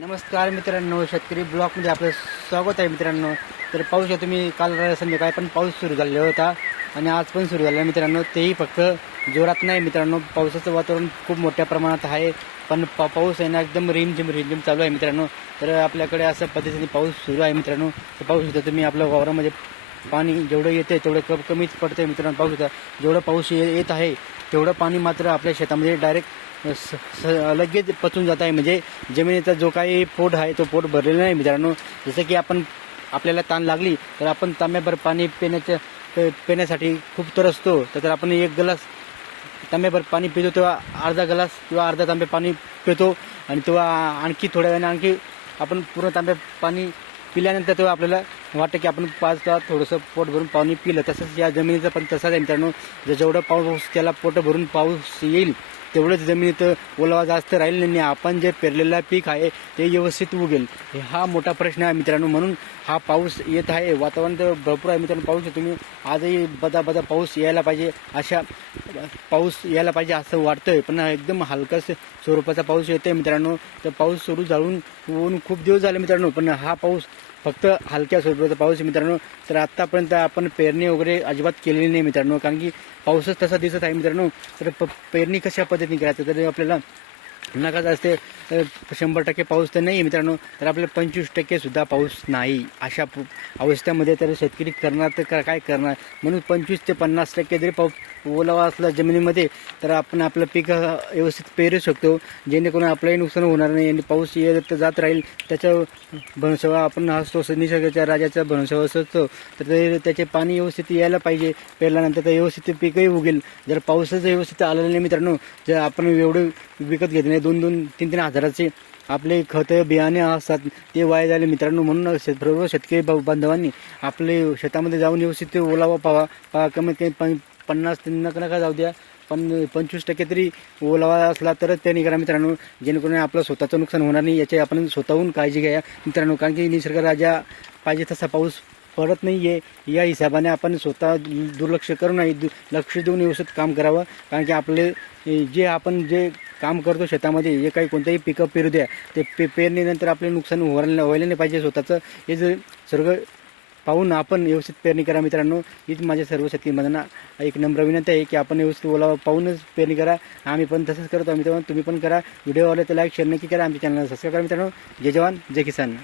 नमस्कार मित्रांनो, शेतकरी ब्लॉगमध्ये आपलं स्वागत आहे मित्रांनो. तर पाऊस आहे, तुम्ही काल संध्याकाळी पण पाऊस सुरू झालेला होता आणि आज पण सुरू झाला मित्रांनो. तेही फक्त जोरात नाही मित्रांनो. पावसाचं वातावरण खूप मोठ्या प्रमाणात आहे, पण पाऊस आहे ना एकदम रिमझिम चालू आहे मित्रांनो. तर आपल्याकडे अशा पद्धतीने पाऊस सुरू आहे मित्रांनो. तर पाऊस होता तुम्ही आपल्या वावरामध्ये पाणी जेवढं येते तेवढं कमीच पडतंय मित्रांनो. पाऊस होता जेवढं पाऊस येत आहे तेवढं पाणी मात्र आपल्या शेतामध्ये डायरेक्ट लगेच पचून जात आहे. म्हणजे जमिनीचा जो काही पोट आहे तो पोट भरलेला नाही मित्रांनो. जसं की आपल्याला ताण लागली तर आपण तांब्याभर पाणी पिण्यासाठी खूप तरसतो. तर आपण एक ग्लास तांब्याभर पाणी पितो तेव्हा अर्धा ग्लास किंवा अर्धा तांबे पाणी पितो आणि तेव्हा आणखी थोड्या वेळाने आणखी आपण पूर्ण तांब्या पाणी पिल्यानंतर तेव्हा आपल्याला वाटतं की आपण 5 तास थोडंसं पोट भरून पाणी पिलं. तसंच या जमिनीचं पण तसंच आहे मित्रांनो. जेवढं पाऊस त्याला पोट भरून पाऊस येईल तेवढंच जमिनीत ओलावा जास्त राहील आणि आपण जे पेरलेलं पीक आहे ते व्यवस्थित उगेल. हा मोठा प्रश्न आहे मित्रांनो. म्हणून हा पाऊस येत आहे, वातावरण तर भरपूर आहे मित्रांनो. पाऊस तुम्ही आजही बदा पाऊस यायला पाहिजे, पाऊस यायला पाहिजे असं वाटतंय, पण एकदम हलकाच स्वरूपाचा पाऊस येतोय मित्रांनो. तर पाऊस सुरू होऊन खूप दिवस झाले मित्रांनो, पण हा पाऊस फक्त हलक्या स्वरूपाचा पाऊस मित्रांनो. तर आत्तापर्यंत आपण पेरणी वगैरे अजिबात केलेली नाही मित्रांनो, कारण की पाऊसच तसा दिसत आहे मित्रांनो. तर पेरणी कशा पद्धतीने करायचं, तर आपल्याला नका असते 100% पाऊस तर नाही मित्रांनो, तर आपल्याला 25% सुद्धा पाऊस नाही. अशा अवस्थेमध्ये तर शेतकरी करणार तर काय करणार. म्हणून 25 ते 50% जरी ओलावा असला जमिनीमध्ये तर आपण आपलं पीक व्यवस्थित पेरू शकतो, जेणेकरून आपलंही नुकसान होणार नाही आणि पाऊस येत जात राहील. त्याच्या भरोशावर आपण असतो, निसर्गाच्या राजाचा भरोशावर असतो. तर त्याचे पाणी व्यवस्थित यायला पाहिजे. पेरल्यानंतर तर व्यवस्थित पीकही उगेल. जर पाऊसच व्यवस्थित आलेला नाही मित्रांनो, जर आपण एवढं विकत घेतले 2-2, 3-3 हजाराचे आपले खत बियाणे असतात ते वाया झाले मित्रांनो. म्हणून सर्व शेतकरी बांधवांनी आपले शेतामध्ये जाऊन व्यवस्थित ओलावा पावा कमीत कमी 50 नका जाऊ द्या, पण 25% तरी ओलावा असला तरच ते करा मित्रांनो, जेणेकरून आपलं स्वतःचं नुकसान होणार नाही. याची आपण स्वतःहून काळजी घ्या मित्रांनो, कारण की निसर्ग राजा पाहिजे तसा पाऊस पडत नाही आहे. या हिशोबाने आपण स्वतः दुर्लक्ष करू नये, लक्ष देऊन व्यवस्थित काम करावं. कारण की आपले आपण जे काम करतो शेतामध्ये, जे काही कोणतेही पिकं पेरू द्या, ते पेरणीनंतर आपले नुकसान व्हायला नाही पाहिजे स्वतःचं. हे जे सर्व पाहून आपण व्यवस्थित पेरणी करा मित्रांनो. हीच माझ्या सर्व शेतकरी बंधूंना एक नम्र विनंती आहे की आपण व्यवस्थित ओलावा पाहूनच पेरणी करा. आम्ही पण तसंच करतो मित्रांनो, तुम्ही पण करा. व्हिडिओ आवडला तर लाईक शेअर नक्की करा. आमच्या चॅनलला सबस्क्राईब करा मित्रांनो. जय जवान जय किसान.